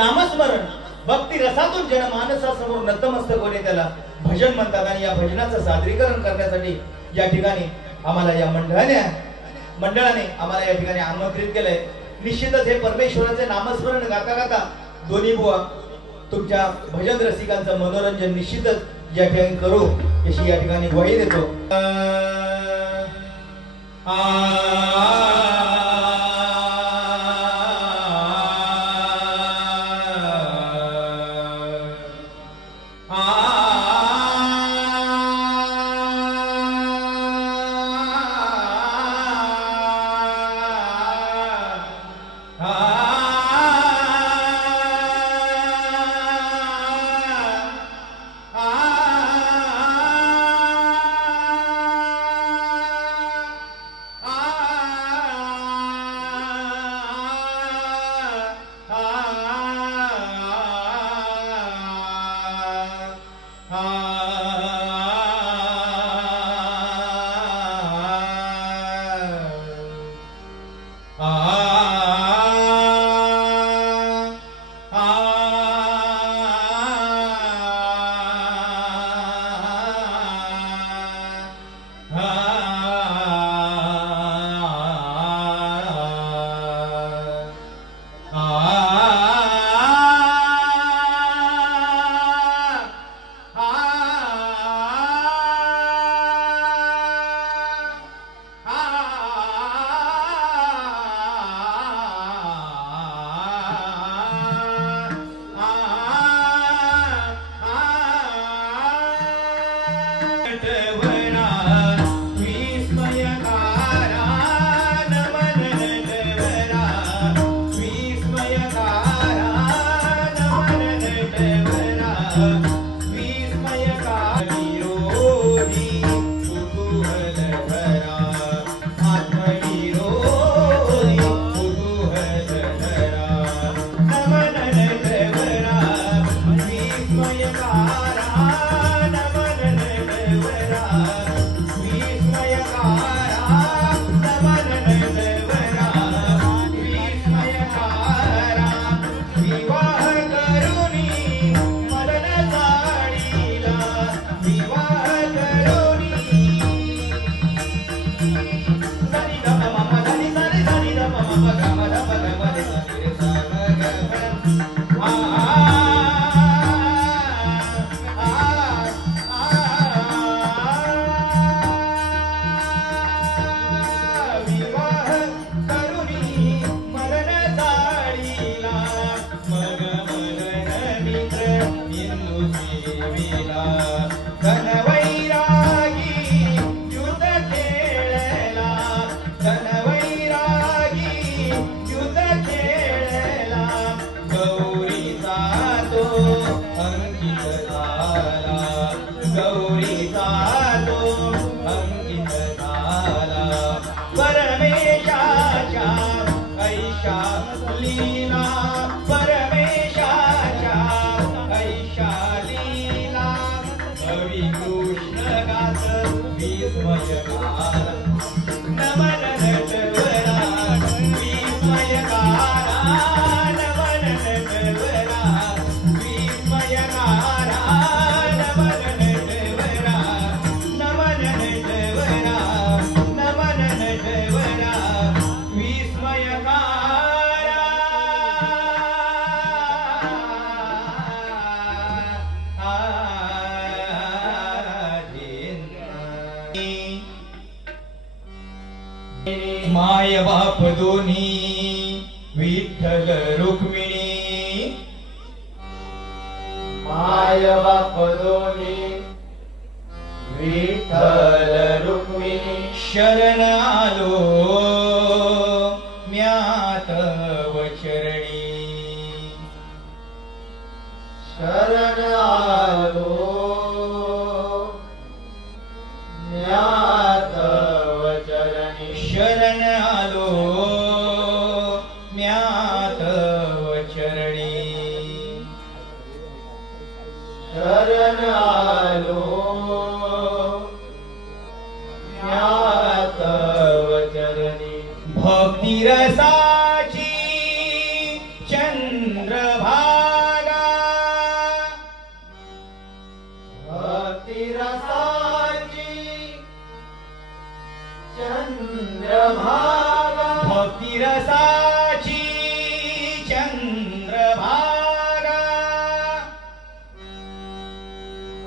नामस्मरण भक्ती रसातून जनमानसासमोर नतमस्तक होणे त्याला भजन म्हणतात। आणि या भजनाचं सादरीकरण करण्यासाठी या ठिकाणी आम्हाला या मंडळाने आम्हाला या ठिकाणी आमंत्रित केलंय। निश्चितच हे परमेश्वराचे नामस्मरण गाता गाता दोन्ही बुवा तुमच्या भजन रसिकांचं मनोरंजन निश्चितच या ठिकाणी करू अशी या ठिकाणी ग्वाही देतो। माय बाप दोन्ही विठ्ठल रुक्मिणी, माय बाप दोन्ही विठ्ठल रुक्मिणी, शरण आलो म्यात वचरणी, शरण आलो म्यात वचरणी, शरण आलो म्यात वचरणी, शरण आलो म्यात वचरणी, भक्ती रसाची चंद्रभागा, भक्ती रसाची चंद्रभागा, भक्ती रसाची चंद्रभागा,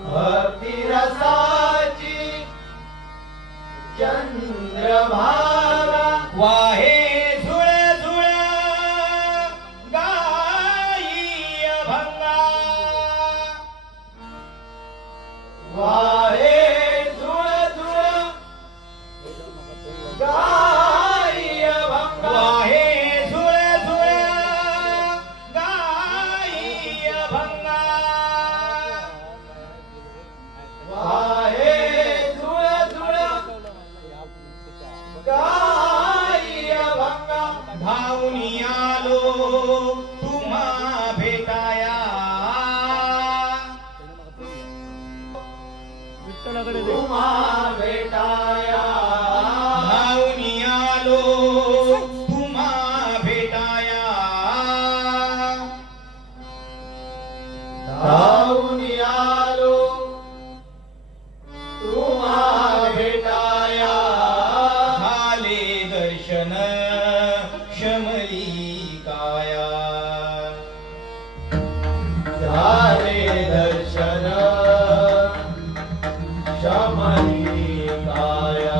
भक्ती रसाची चंद्रभागा, वाहे झुळ झुळ गाई अभंगा, वाहे झुळ झुळ गाई अभंगा, वाहे झुळ झुळ गाई अभंगा, वाहे झुळ झुळ गाई अभंगा, धावूनी आलो तुम्हा भेटाया, तुम्हा भेटाया, धावूनी आलो तुम्हा भेटाया, धावून आलो तुम्हा भेटाया, झाले दर्शन शमली काया, झाले दर्शन शमली काया,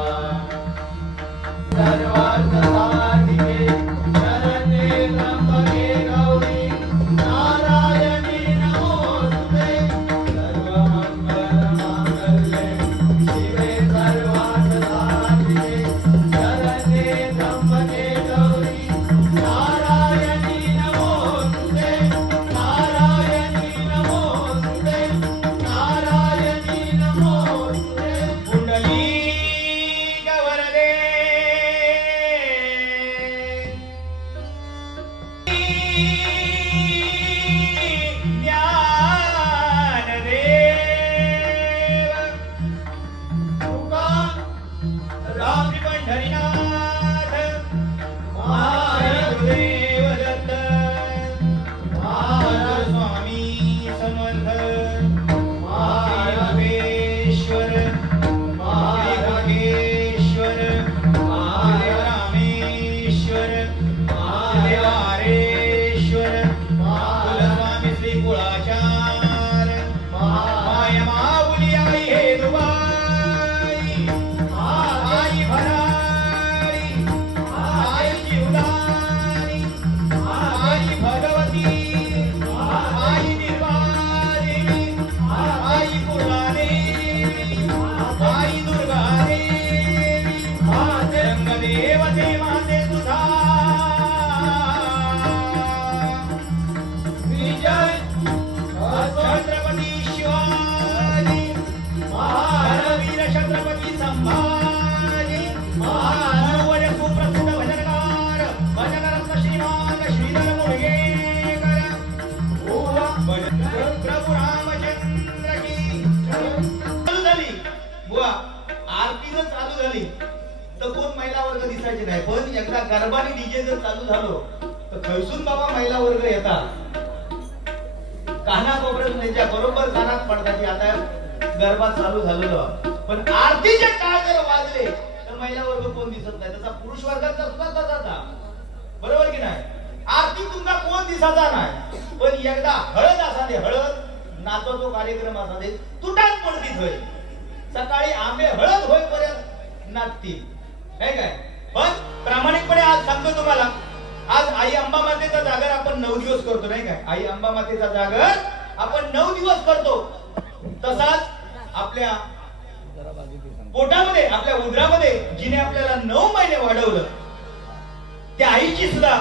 गरबानी डीजे जर चालू झालो तर खैसून बाबा महिला वर्ग येतात काना कोपऱ्यातून त्यांच्या बरोबर कानात पडतात की आता गरबा चालू झालेलो. पण आरतीचे काळ जर वाजले तर महिला वर्ग कोण दिसत नाही. तसा पुरुष वर्गाचा सुद्धा तसाचा, बरोबर की नाही. आरती तुमचा कोण दिसाचा नाही. पण एकदा हळद असाने, हळद नाचाचो कार्यक्रम असाने तुटात पडतीत होय. सकाळी आंबे हळद होईपर्यंत नाचतील काय. पण प्रामाणिकपणे आज सांगतो तुम्हाला, आज आई अंबा मातेचा जागर आपण 9 दिवस करतो नाही काय. आई अंबा मातेचा जागर आपण 9 दिवस करतो. तसाच आपल्या पोटामध्ये, आपल्या उदरामध्ये जिने आपल्याला 9 महिने वाढवलं त्या आईची सुद्धा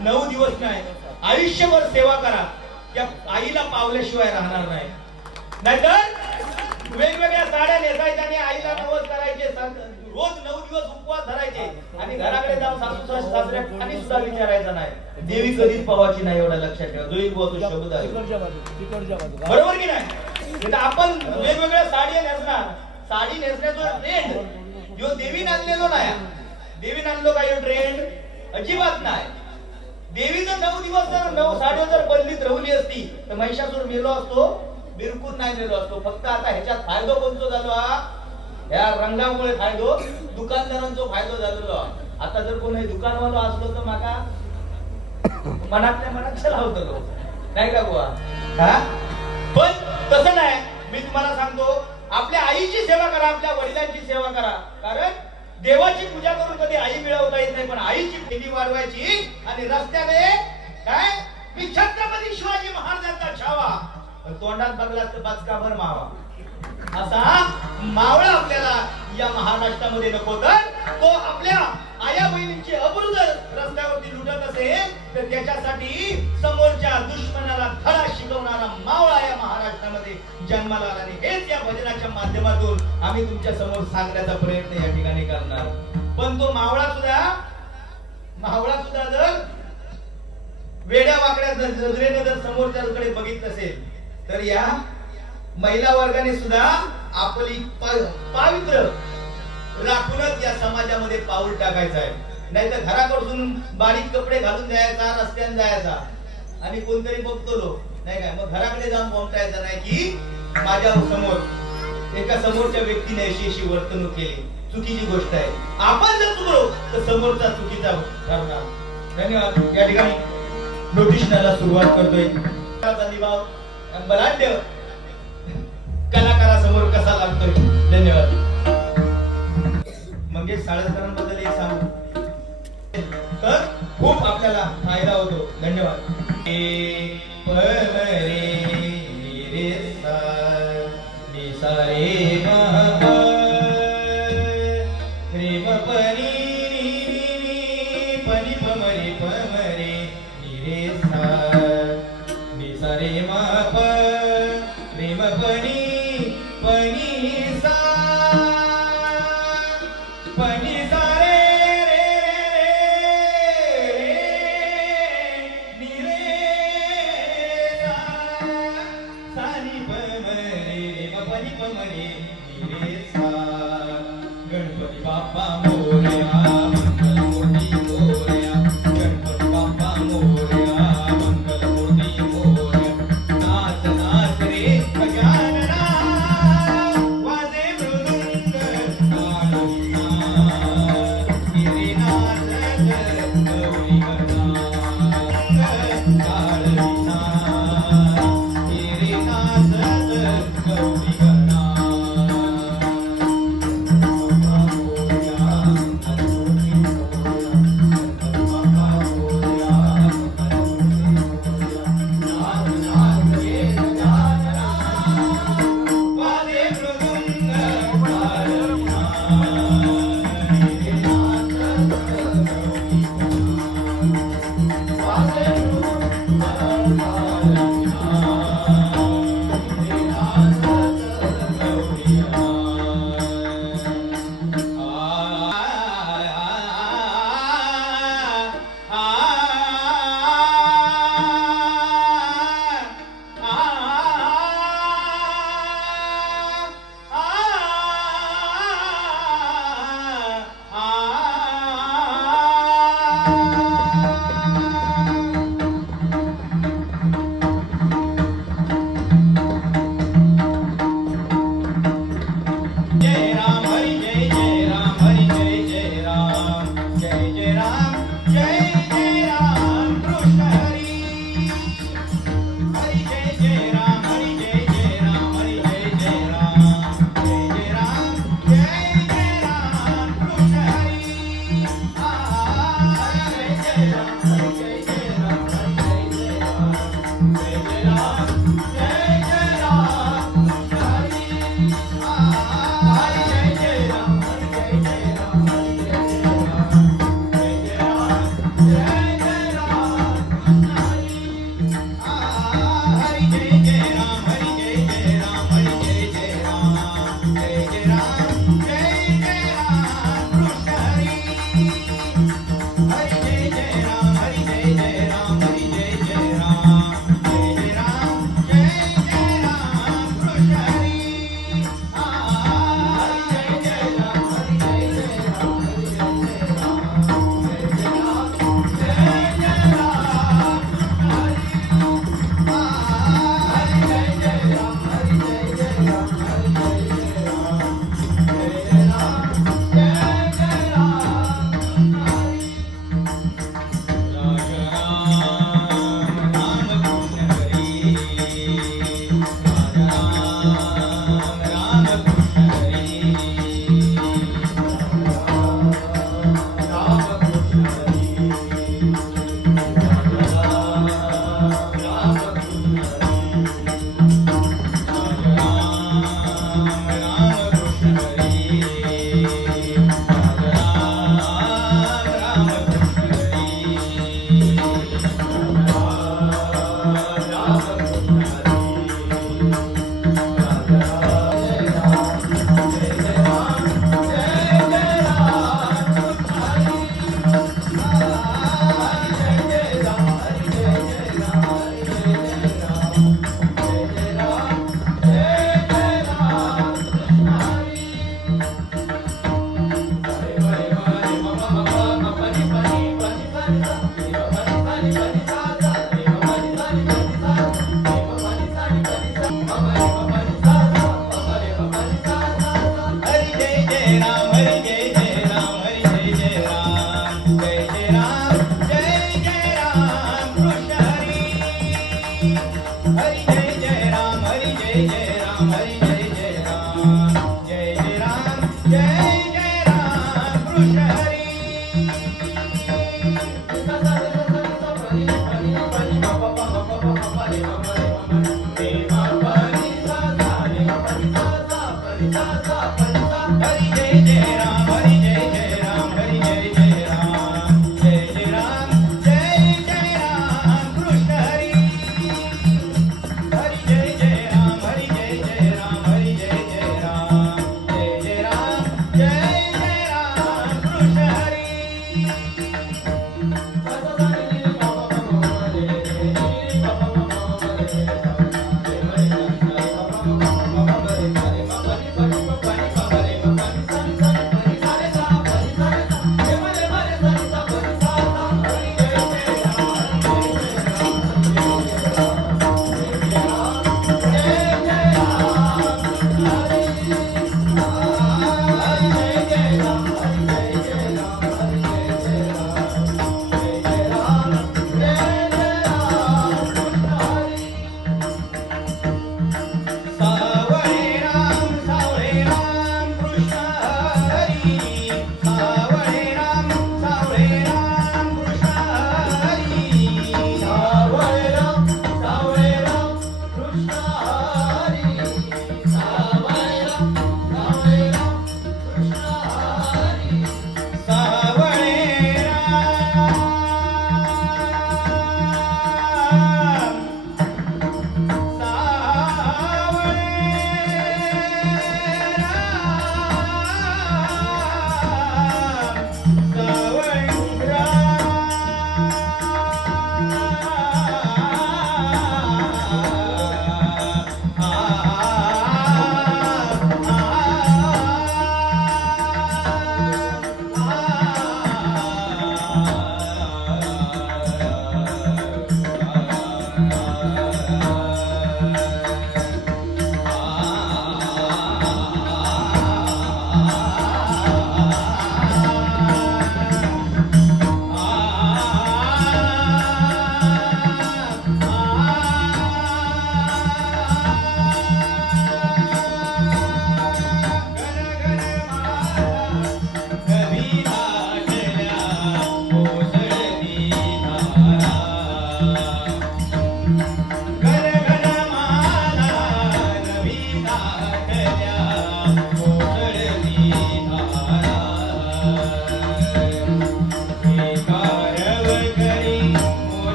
9 दिवस नाही, आयुष्यभर सेवा करा. त्या आईला पावल्याशिवाय राहणार नाही. नाहीतर वेगवेगळ्या साड्या नेसायच्या आणि आईला नवस करायचे, रोज 9 दिवस उपवास धरायचे आणि घराकडे जाऊन सासू सासऱ्याने सुद्धा विचारायचं नाही. देवी कधीच पावायची नाही, एवढा लक्षात ठेवा. जो एक बोलतो शब्द आहे, बरोबर की नाही. आपण वेगवेगळ्या साडी नेसणार, साडी नेसण्याचा ट्रेंड जो देवी आणलेलो नाही. देवी आणलो काय ट्रेंड अजिबात नाही. देवीचं 9 दिवस जर 9 साडी जर बदलीत राहिली असती तर महिषासूर मेलो असतो, बिलकुल नाही मेलो असतो. फक्त आता ह्याच्यात फायदा कोणतो झालो, या रंगामुळे फायदो दुकानदारांचा फायदा झालेलो. आता जर कोणी दुकानवालो असलो तर माका मनातल्या मनात लावतो नाही का बुवा. पण तसं नाही. मी तुम्हाला सांगतो, आपल्या आईची सेवा करा, आपल्या वडिलांची सेवा करा. कारण देवाची पूजा करून कधी आई मिळवता येत नाही, पण आईची फेरी वाढवायची. आणि रस्त्याने काय मी छत्रपती शिवाजी महाराजांचा छावा, पण तोंडात बघला तर बचकाभर मावा असा मावळा आपल्याला या महाराष्ट्रामध्ये नको. तर तो आपल्या आया बहिणींची अब्रू जर रस्त्यावरती लुटत असेल तर त्याच्यासाठी समोरच्या दुश्मनाला धडा शिकवणारा मावळा या महाराष्ट्रामध्ये जन्माला आला. आणि हेच या भजनाच्या माध्यमातून आम्ही तुमच्या समोर सांगण्याचा प्रयत्न या ठिकाणी करणार. पण तो मावळा सुद्धा जर वेड्या वाकड्या नजरेने जर समोरच्याकडे बघितलं असेल तर या महिला वर्गाने सुद्धा आपली पावित्र राखूनच या समाजामध्ये पाऊल टाकायचं आहे. नाहीतर घराकडून बारीक कपडे घालून जायचा, रस्त्याने जायचा आणि कोणतरी बघतो लोक नाही काय, मग घराकडे जाऊन बोंबटायचं नाही की माझ्या समोर एका समोरच्या व्यक्तीने अशी वर्तणूक केली, चुकीची गोष्ट आहे. आपण जर चुकलो तर समोरचा चुकीचा ठरणार. धन्यवाद. या ठिकाणी नोटिशनाला सुरुवात करतोय. निभाव बलाढ्य कलाकारासमोर कसा लागतोय. धन्यवाद. मंगेश साळसकरांबद्दल एक सांगू तर खूप आपल्याला फायदा होतो. धन्यवाद.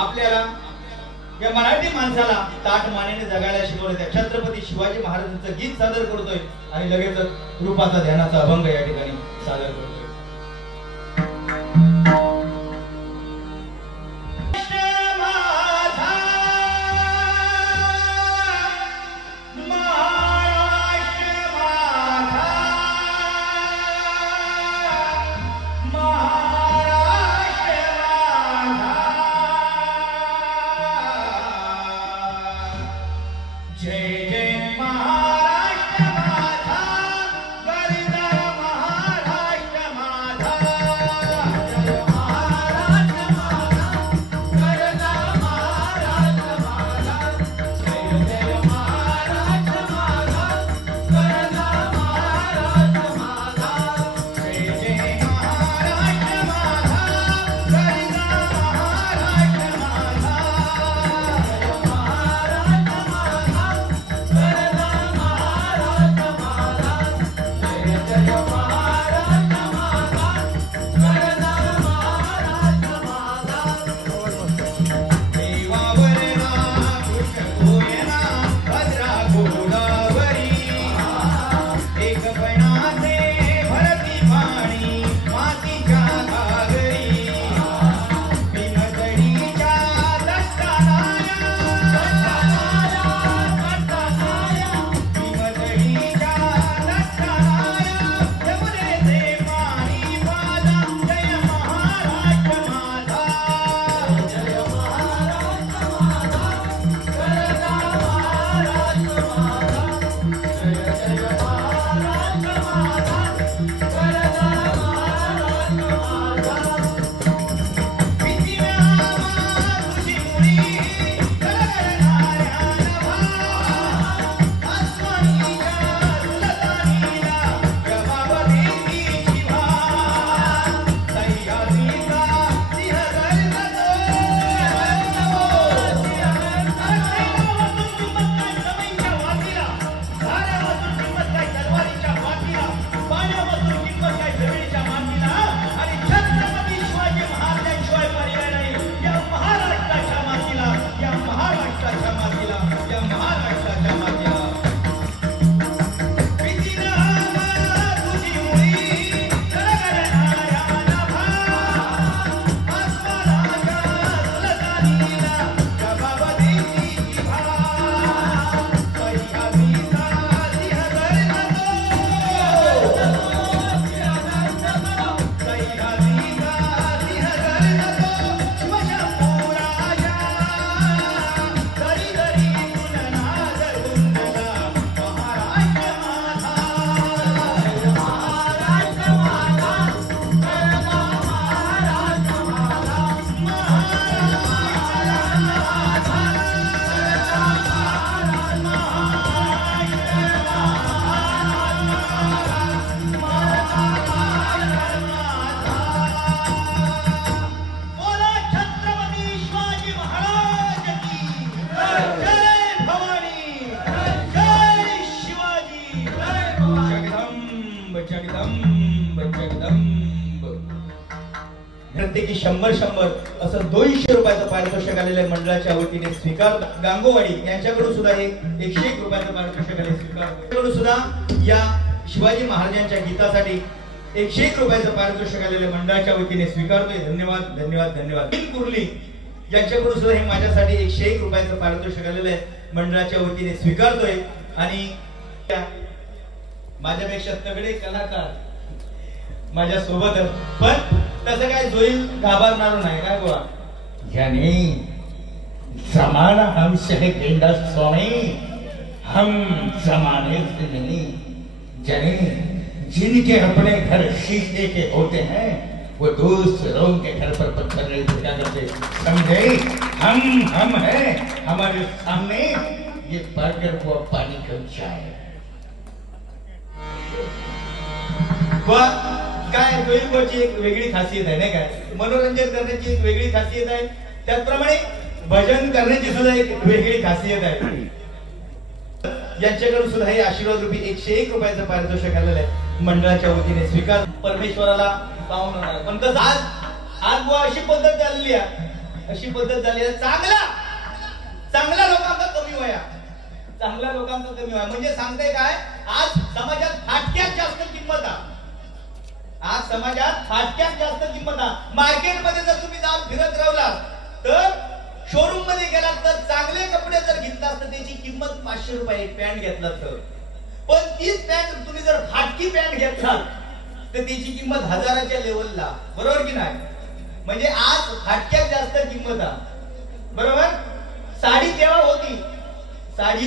आपल्याला या मराठी माणसाला ताट मानेने जगायला शिकवलं त्या छत्रपती शिवाजी महाराजांचं गीत सादर करतोय आणि लगेचच रूपाचा ध्यानाचा अभंग या ठिकाणी सादर करतोय. प्रत्येकी 100 असं 200 रुपयाचं पारितोषिक आलेल्या मंडळाच्या वतीने स्वीकार. गांगोवाडी यांच्याकडून सुद्धा हे 101 रुपयाचं पारितोषिक आले स्वीकार. सुद्धा या शिवाजी महाराजांच्या गीतासाठी 101 रुपयाचं पारितोषिक आलेल्या मंडळाच्या वतीने स्वीकारतोय. धन्यवाद धन्यवाद धन्यवाद. कुर्ली यांच्याकडून सुद्धा हे माझ्यासाठी 101 रुपयाचं पारितोषिक आलेलं आहे मंडळाच्या वतीने स्वीकारतोय. आणि माझ्यापेक्षा तगडे कलाकार माझ्या सोबत, पण तसं काय जोईल घाबरणार नाही काय बुवा. यानी जमाना हमसे है गेंडा स्वामी, हम जमाने से नहीं. जाने जिनके अपने घर शीशे के होते हैं वो दूसरों के घर पर पत्थर नहीं फेंका करते. समझे? हम हैं, हमारे सामने ये पाकर वो पानी कम चाहे. काय जोईलची एक वेगळी खासियत आहे नाही काय, मनोरंजन करण्याची एक वेगळी खासियत आहे, त्याचप्रमाणे भजन करण्याची सुद्धा एक वेगळी खासियत आहे. यांच्याकडून सुद्धा हे आशीर्वाद रूपी 101 रुपयाचं पारितोषिक आलेलं आहे मंडळाच्या वतीने स्वीकार. परमेश्वराला पाहून होणार, पण कसं आज बुवा अशी पद्धत चालली आहे अशी पद्धत झाली आहे. चांगल्या लोकांचा कमी वया, चांगल्या लोकांचा कमी वया म्हणजे सांगते काय, आज समाजात फाटक्यात जास्त किंमत आहे. आज समाजात फाटक्यात जास्त किंमत आहे. मार्केटमध्ये जर तुम्ही जाऊन फिरत राहिला तर शोरूम मध्ये गेलात तर चांगले कपडे जर घेतला तर त्याची किंमत 500 रुपये एक पॅन्ट घेतला तर, पण तीच पॅन्ट तुम्ही जर फाटकी पॅन्ट घेतला तर त्याची किंमत 1000च्या लेवलला. बरोबर की नाही? म्हणजे आज फाटक्यात जास्त किंमत आहे. बरोबर. साडी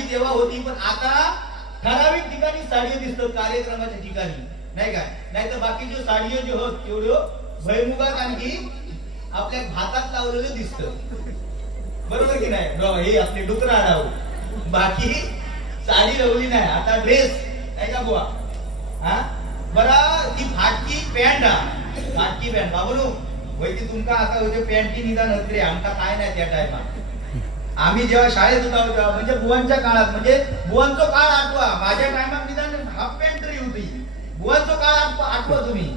तेव्हा होती पण आता ठराविक ठिकाणी साडी दिसतात, कार्यक्रमाच्या ठिकाणी नाही काय. नाही तर बाकीचे साडी जे होत तेवढं भयमुगात आणखी आपल्या भातात लावलेलं दिसतं. बरोबर की नाही? हे आपले डुकरा डाव, बाकी साडी लावली नाही, आता ड्रेस नाही का बुवा. हा बरं, ती फाटकी पॅन्ट बाबूनो होय ती तुमका आता होते पॅन्टी निदान नसते, आमका काय नाही त्या टायमात. आम्ही जेव्हा शाळेत होता तेव्हा म्हणजे बुवांच्या काळात, म्हणजे बुवांचा काळ आठवा. माझ्या टायमात निदान हाफ पॅन्ट तरी होती. बुवांचा काळ आठवा तुम्ही.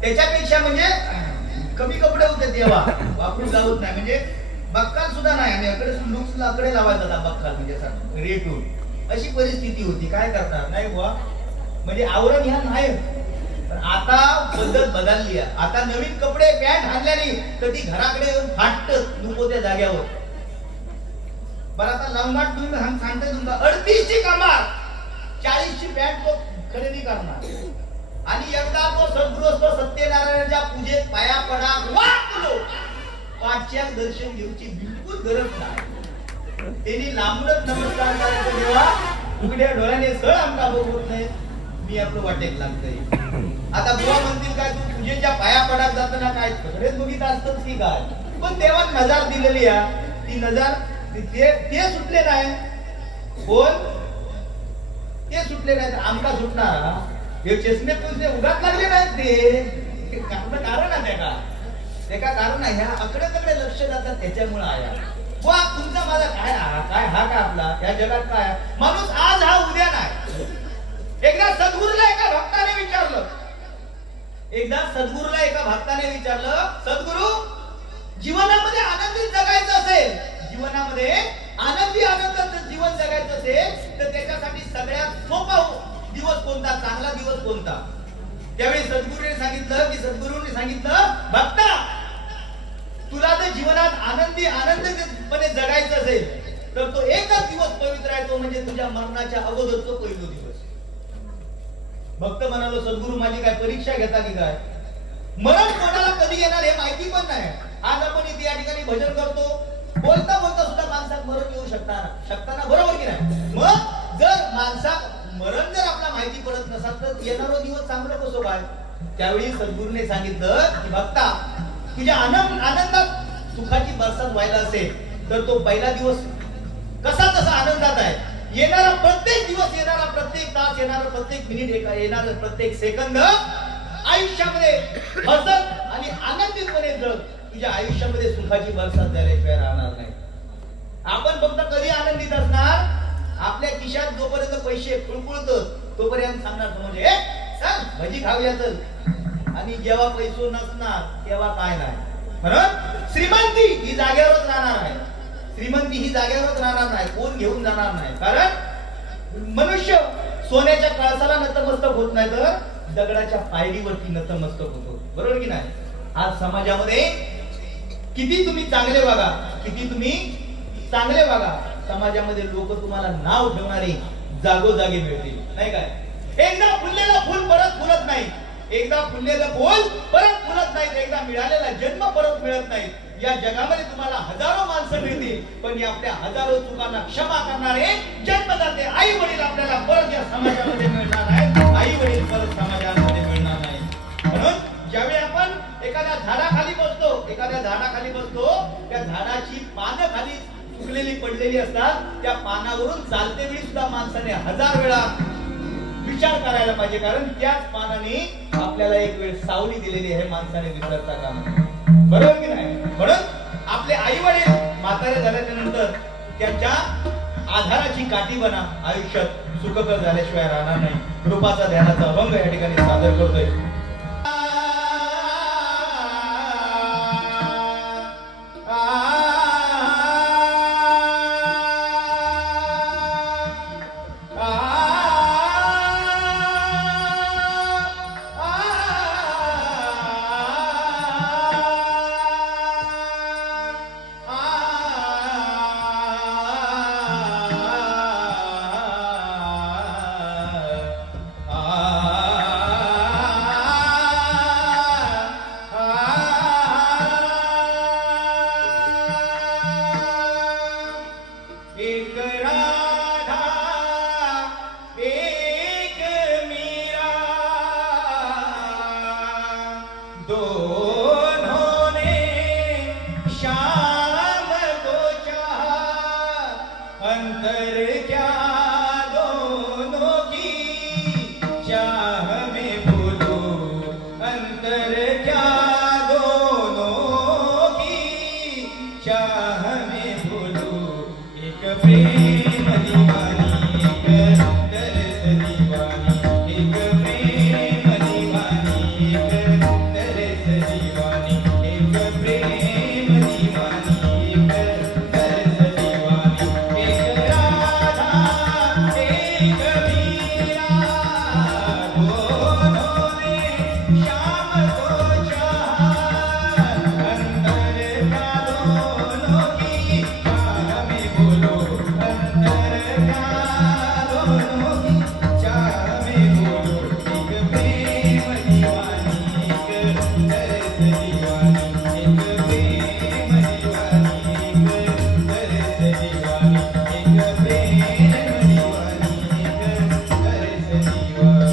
त्याच्यापेक्षा म्हणजे कमी कपडे होते तेव्हा, वापरून जाऊच नाही. म्हणजे बक्काल सुद्धा नाही, आणि अकडे लावायचा होता बक्काल, म्हणजे रेटून अशी परिस्थिती होती. काय करणार नाही बुवा, म्हणजे आवरण ह्या नाही. पण आता पद्धत बदलली आहे. आता नवीन कपडे पॅन्ट आणल्याने तर ती घराकडे येऊन फाटत नको त्या जाग्यावर. बरं आता लंगाट तुम्ही सांगते तुमचा 38ची कमार 40ची पॅन्ट तो खरेदी करणार, आणि एकदा तो सद्गृहस्थ सत्यनारायणाच्या पूजेत पाया पडा वाटलो पाठच्या दर्शन घेऊची बिलकुल गरज नाही. त्यांनी लांबूनच नमस्कार करायचं. तेव्हा उघड्या डोळ्याने सळ आमका बघत नाही, मी आपलं वाटेक लागतंय. आता बुवा म्हणतील काय तू पूजेच्या पाया पडात जाताना काय सगळेच बघित असतच की काय, पण तेव्हा नजार दिलेली आहे. ती नजार ते सुटले नाही. कोण ते सुटले नाही, आमका सुटणार. हे चष्मे पुसणे उगाच लागले नाहीत. ते कारण आहे त्याका कारण आहे. ह्या आकडे तकडे लक्ष जातात त्याच्यामुळे आया बुवा तुमचा माझा काय हा का आपला या जगात काय माणूस आज हा उद्या नाही. एकदा सद्गुरूला एका भक्ताने विचारलं, सद्गुरू जीवनामध्ये आनंदित जगायचं असेल, जीवनामध्ये आनंदाचं जीवन जगायचं असेल तर त्याच्यासाठी सगळ्यात सोपा दिवस कोणता, चांगला दिवस कोणता? त्यावेळी सद्गुरूने सांगितलं भक्ता, तुला जर जीवनात आनंदपणे जगायचं असेल तर तो एकच दिवस पवित्र आहे, तो म्हणजे तुझ्या मरणाच्या अगोदरचा पहिला दिवस. भक्त म्हणालो, सद्गुरू माझी काय परीक्षा घेता की काय? मरण कोणाला कधी येणार हे माहिती पण नाही. आज आपण इथे या ठिकाणी भजन करतो, बोलता सुद्धा माणसात मरण येऊ शकताना बरोबर की नाही? मग जर माणसात मरण जर आपला माहिती पडत नसाल तर येणारा दिवस चांगलं कसं काय? त्यावेळी सद्गुरूने सांगितलं की भक्ता, तुझ्या आनंदात सुखाची बरसात व्हायला असेल तर तो पहिला दिवस कसा तसा आनंदात आहे. येणारा प्रत्येक दिवस, येणारा प्रत्येक तास, येणारा प्रत्येक मिनिट, येणारा प्रत्येक सेकंद आयुष्यामध्ये हसत आणि आनंदितपणे जग. तुझ्या आयुष्यामध्ये सुखाची बरसात झाल्याशिवाय राहणार नाही. आपण फक्त कधी आनंदित असणार? आपल्या खिशात जोपर्यंत पैसे खुळखुळतात तोपर्यंत सांगणार समोर चल भजी खाऊया चल, आणि जेव्हा पैसे नसणार तेव्हा काय नाही. म्हणून श्रीमंती ही जागेवरच राहणार आहे. कोण घेऊन जाणार नाही. कारण मनुष्य सोन्याच्या कळसाला नतमस्तक होत नाही तर दगडाच्या पायरीवरती नतमस्तक होतो. बरोबर की नाही? आज समाजामध्ये किती तुम्ही चांगले वागा, समाजामध्ये लोक तुम्हाला नाव ठेवणारे जागोजागी मिळतील. नाही काय? एकदा फुललेलं फुल परत फुलत नाही, एकदा मिळालेला जन्म परत मिळत नाही. या जगामध्ये तुम्हाला हजारो माणसं मिळतील, पण या आपल्या हजारो चुकांना क्षमा करणारे जन्मदाते आई वडील आपल्याला परत या समाजामध्ये मिळणार नाही. आई वडील परत समाजामध्ये मिळणार नाही. म्हणून ज्यावेळी आपण एखाद्या झाडाखाली बसतो, त्या झाडाची पानं खाली सुकलेली पडलेली असतात. त्या पानावरून चालते वेळी सुद्धा माणसाने 1000 वेळा विचार करायला पाहिजे, कारण त्याच पानाने आपल्याला एक वेळ सावली दिलेली आहे, माणसाने विसरता कामा. बरोबर की नाही? म्हणून आपले आई वडील म्हातारे झाल्याच्या नंतर त्यांच्या आधाराची काठी बना. आयुष्यात सुखकर झाल्याशिवाय राहणार नाही. रूपाचा ध्यानाचा अभंग या ठिकाणी सादर करतोय. अंतर क्या दोनों की चाह में भूलो, अंतर क्या दोनों की चाह में भूलो, एक प्रेम दीवानी एक दर्द दीवानी, एक प्रेम दीवानी एक दर्द दीवानी, एक प्रेम दीवानी एक दर्द दीवानी, एक राधा एक मीरा, दोनों ने श्याम को चाहा, अंतर क्या दोनों की चाह में बोलो, अंतर क्या दोनों की चाह में बोलो, एक प्रेम दीवानी एक दर्द दीवानी, एक प्रेम दीवानी एक दर्द दीवानी, एक प्रेम दीवानी एक दर्द दीवानी।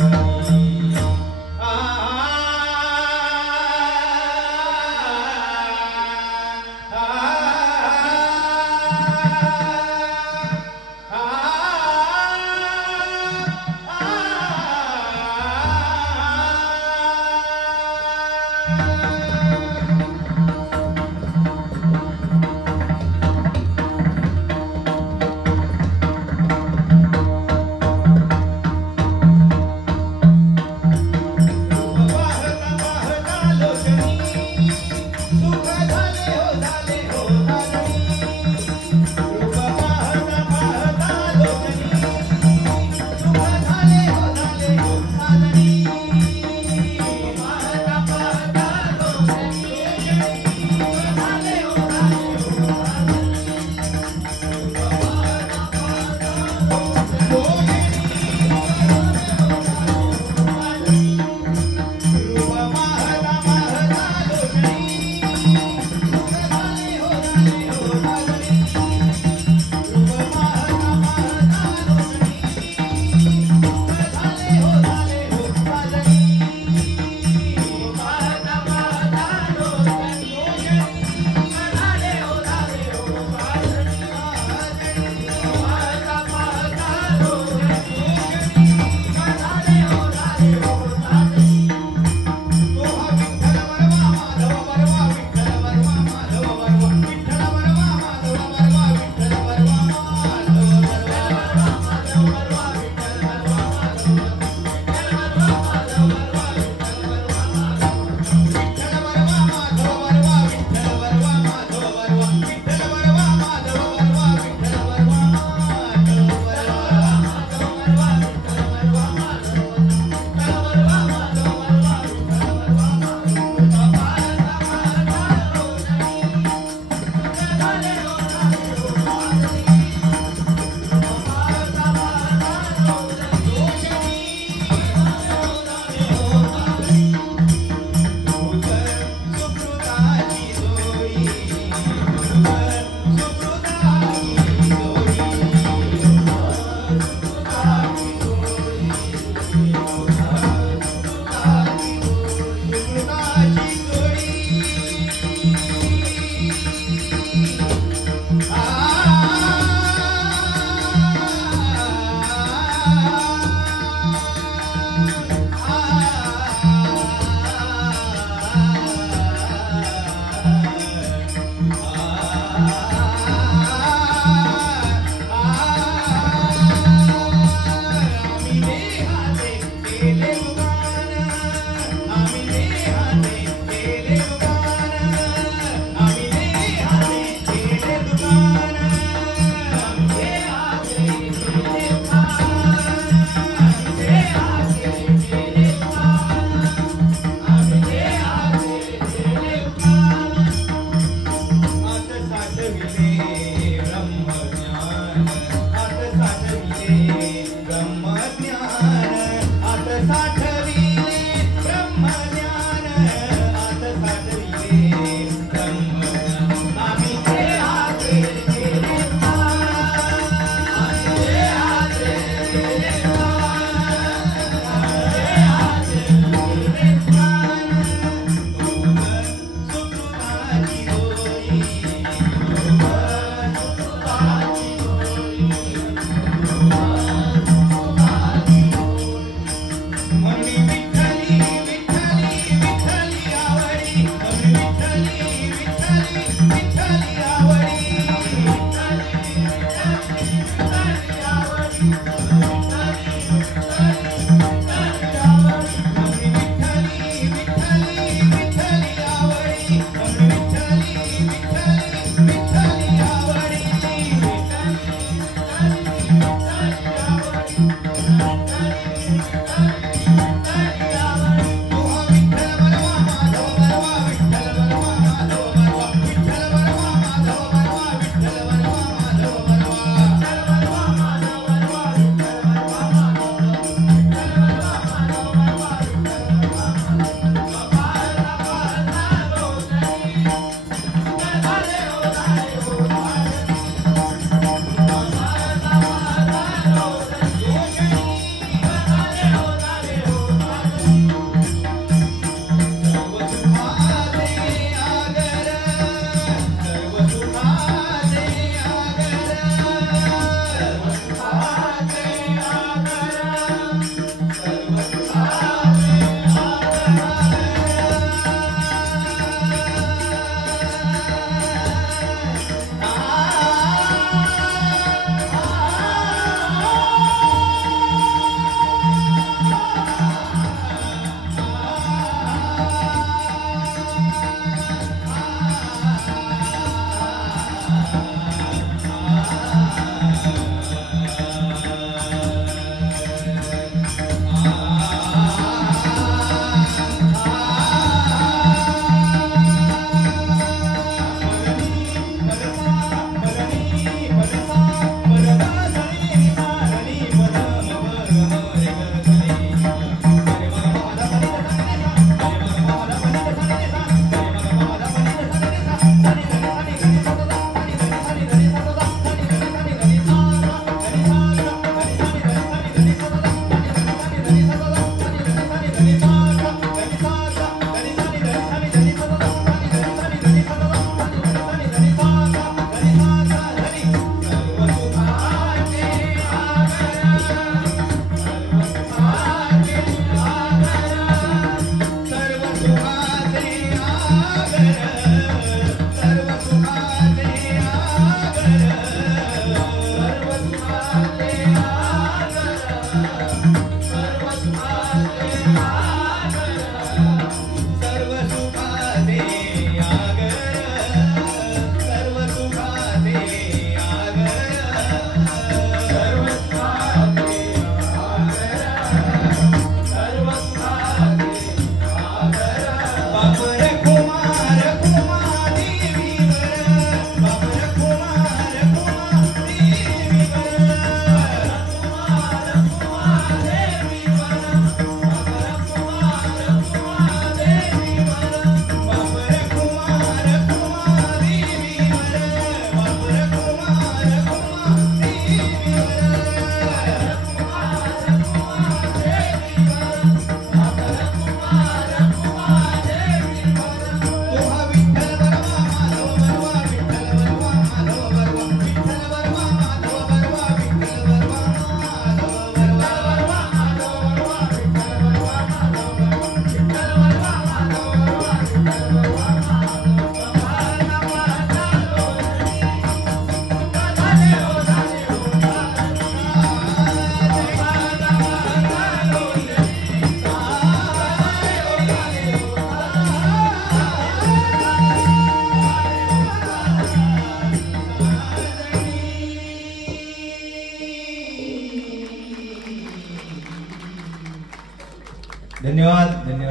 धन्यवाद धन्यवाद.